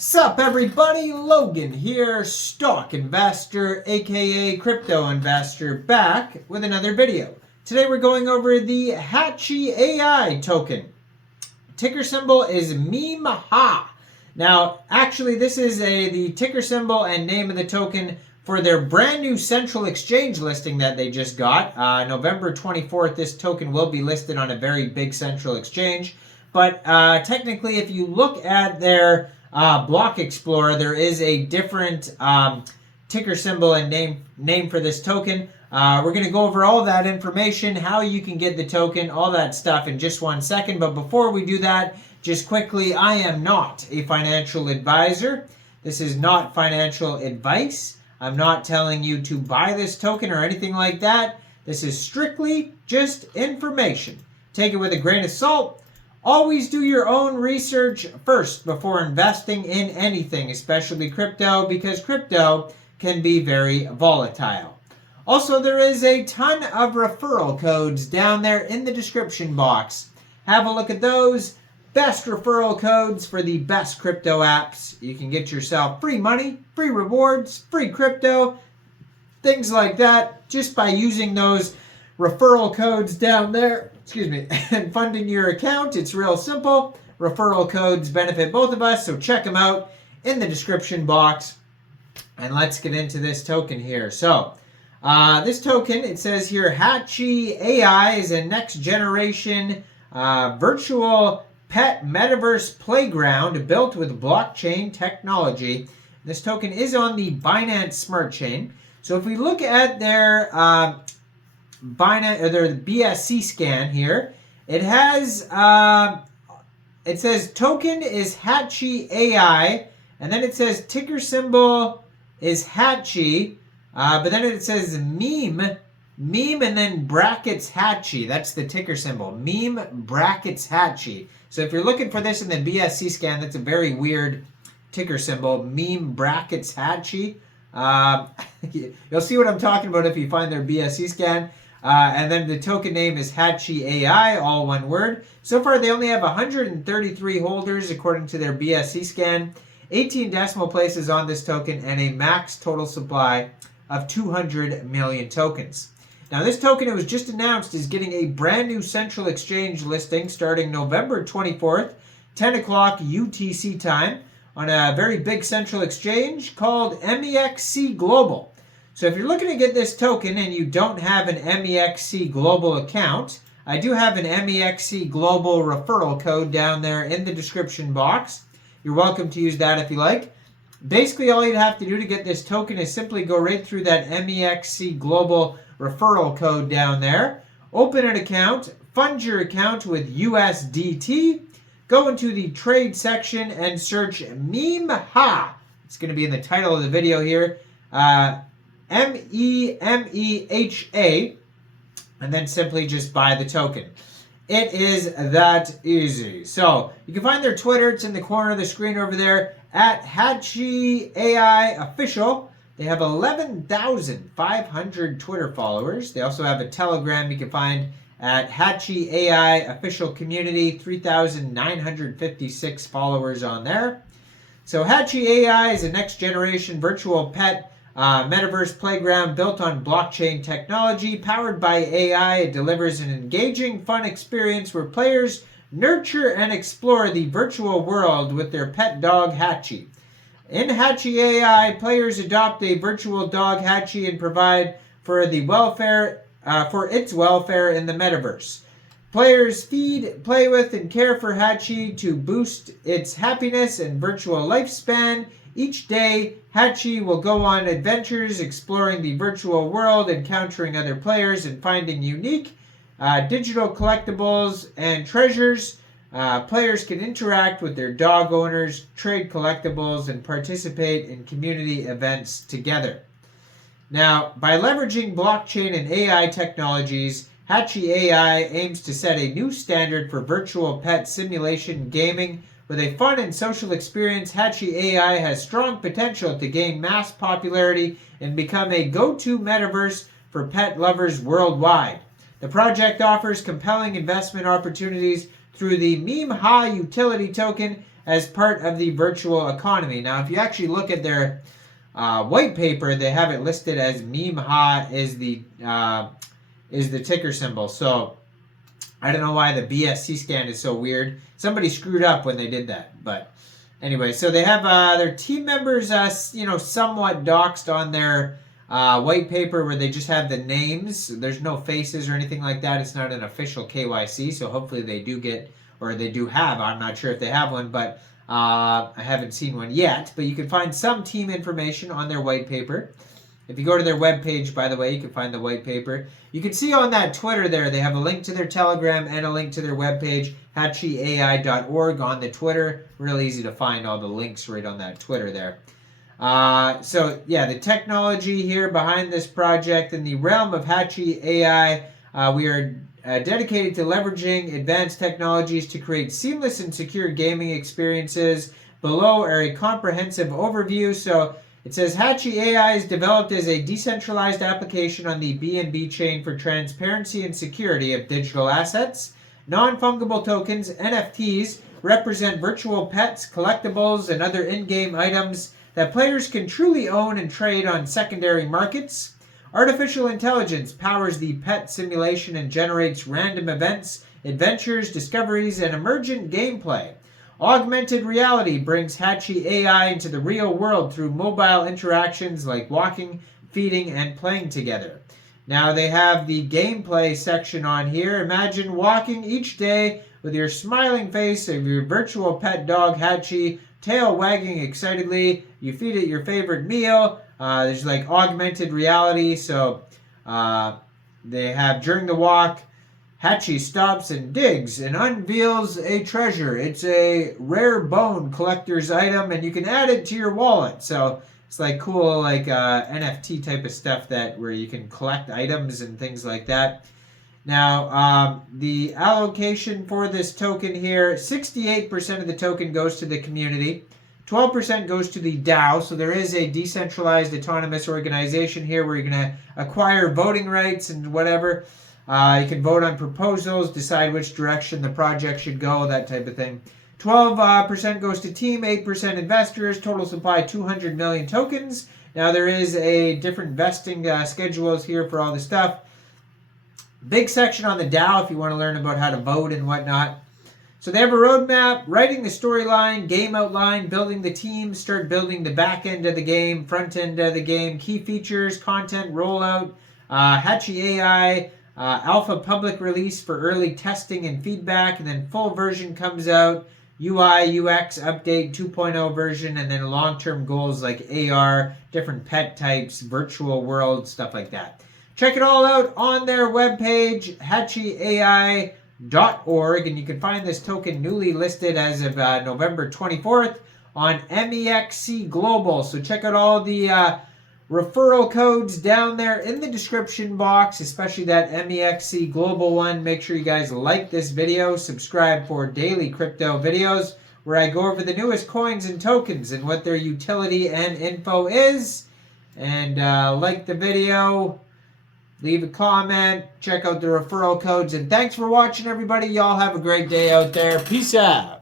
Sup everybody, Logan here, stock investor aka crypto investor, back with another video. Today we're going over the HachiAI token. Ticker symbol is MEMEHA. Now actually this is the ticker symbol and name of the token for their brand new central exchange listing that they just got. November 24th, this token will be listed on a very big central exchange. But technically if you look at their Block Explorer, there is a different ticker symbol and name for this token. We're going to go over all that information, how you can get the token, all that stuff in just 1 second. But before we do that, just quickly, I am not a financial advisor. This is not financial advice. I'm not telling you to buy this token or anything like that. This is strictly just information. Take it with a grain of salt. Always do your own research first before investing in anything, especially crypto, because crypto can be very volatile. Also, there is a ton of referral codes down there in the description box. Have a look at those. Best referral codes for the best crypto apps. You can get yourself free money, free rewards, free crypto, things like that, just by using those referral codes down there, and funding your account. It's real simple. Referral codes benefit both of us, so check them out in the description box. And let's get into this token here. So, this token, it says here, HachiAI is a next generation virtual pet metaverse playground built with blockchain technology. This token is on the Binance Smart Chain. So if we look at their Binance or their BSC scan here, it has it says token is HachiAI, and then it says ticker symbol is Hachi, but then it says meme and then brackets Hachi. That's the ticker symbol, meme brackets Hachi. So if you're looking for this in the BSC scan, that's a very weird ticker symbol, meme brackets Hachi. You'll see what I'm talking about if you find their BSC scan. And then the token name is HachiAI, all one word. So far, they only have 133 holders according to their BSC scan, 18 decimal places on this token, and a max total supply of 200 million tokens. Now, this token, it was just announced, is getting a brand new central exchange listing starting November 24th, 10 o'clock UTC time, on a very big central exchange called MEXC Global. So if you're looking to get this token and you don't have an MEXC Global account, I do have an MEXC Global referral code down there in the description box. You're welcome to use that if you like. Basically, all you'd have to do to get this token is simply go right through that MEXC Global referral code down there, open an account, fund your account with USDT, go into the trade section and search MEMEHA. It's going to be in the title of the video here. MEMEHA, and then simply just buy the token. It is that easy. So you can find their Twitter. It's in the corner of the screen over there at HachiAI Official. They have 11,500 Twitter followers. They also have a Telegram you can find at HachiAI Official Community, 3,956 followers on there. So HachiAI is a next generation virtual pet metaverse playground built on blockchain technology, powered by AI. It delivers an engaging, fun experience where players nurture and explore the virtual world with their pet dog Hachi. In HachiAI, players adopt a virtual dog Hachi and provide for its welfare in the metaverse. Players feed, play with, and care for Hachi to boost its happiness and virtual lifespan. Each day, Hachi will go on adventures exploring the virtual world, encountering other players, and finding unique digital collectibles and treasures. Players can interact with their dog owners, trade collectibles, and participate in community events together. Now, by leveraging blockchain and AI technologies, HachiAI aims to set a new standard for virtual pet simulation gaming. With a fun and social experience, HachiAI has strong potential to gain mass popularity and become a go-to metaverse for pet lovers worldwide. The project offers compelling investment opportunities through the MEMEHA utility token as part of the virtual economy. Now, if you actually look at their white paper, they have it listed as MEMEHA is the ticker symbol. So I don't know why the BSC scan is so weird. Somebody screwed up when they did that. But anyway, so they have their team members, somewhat doxed on their white paper where they just have the names. There's no faces or anything like that. It's not an official KYC, so hopefully they do get, or they do have. I'm not sure if they have one, but I haven't seen one yet. But you can find some team information on their white paper. If you go to their webpage, by the way, you can find the white paper. You can see on that Twitter there, they have a link to their Telegram and a link to their webpage, HachiAI.org on the Twitter. Real easy to find all the links right on that Twitter there. So, yeah, the technology here behind this project in the realm of HachiAI, we are dedicated to leveraging advanced technologies to create seamless and secure gaming experiences. Below are a comprehensive overview. So it says HachiAI is developed as a decentralized application on the BNB chain for transparency and security of digital assets. Non-fungible tokens, NFTs, represent virtual pets, collectibles, and other in-game items that players can truly own and trade on secondary markets. Artificial intelligence powers the pet simulation and generates random events, adventures, discoveries, and emergent gameplay. Augmented reality brings HachiAI into the real world through mobile interactions like walking, feeding, and playing together. Now they have the gameplay section on here. Imagine walking each day with your smiling face of your virtual pet dog Hachi, tail wagging excitedly. You feed it your favorite meal. There's like augmented reality. So they have during the walk, Hachi stops and digs and unveils a treasure. It's a rare bone collector's item, and you can add it to your wallet. So it's like cool, like NFT type of stuff where you can collect items and things like that. Now, the allocation for this token here, 68% of the token goes to the community. 12% goes to the DAO, so there is a decentralized autonomous organization here where you're going to acquire voting rights and whatever. You can vote on proposals, decide which direction the project should go, that type of thing. 12% goes to team, 8% investors, total supply 200 million tokens. Now there is a different vesting schedules here for all the stuff. Big section on the DAO if you want to learn about how to vote and whatnot. So they have a roadmap, writing the storyline, game outline, building the team, start building the back end of the game, front end of the game, key features, content rollout, HachiAI, alpha public release for early testing and feedback, and then full version comes out, UI, UX update 2.0 version, and then long-term goals like AR, different pet types, virtual world, stuff like that. Check it all out on their webpage, HachiAI.org, and you can find this token newly listed as of November 24th on MEXC Global. So check out all the referral codes down there in the description box, especially that MEXC Global one. Make sure you guys like this video, subscribe for daily crypto videos where I go over the newest coins and tokens and what their utility and info is. And like the video, leave a comment, check out the referral codes, and thanks for watching, everybody. Y'all have a great day out there. Peace out.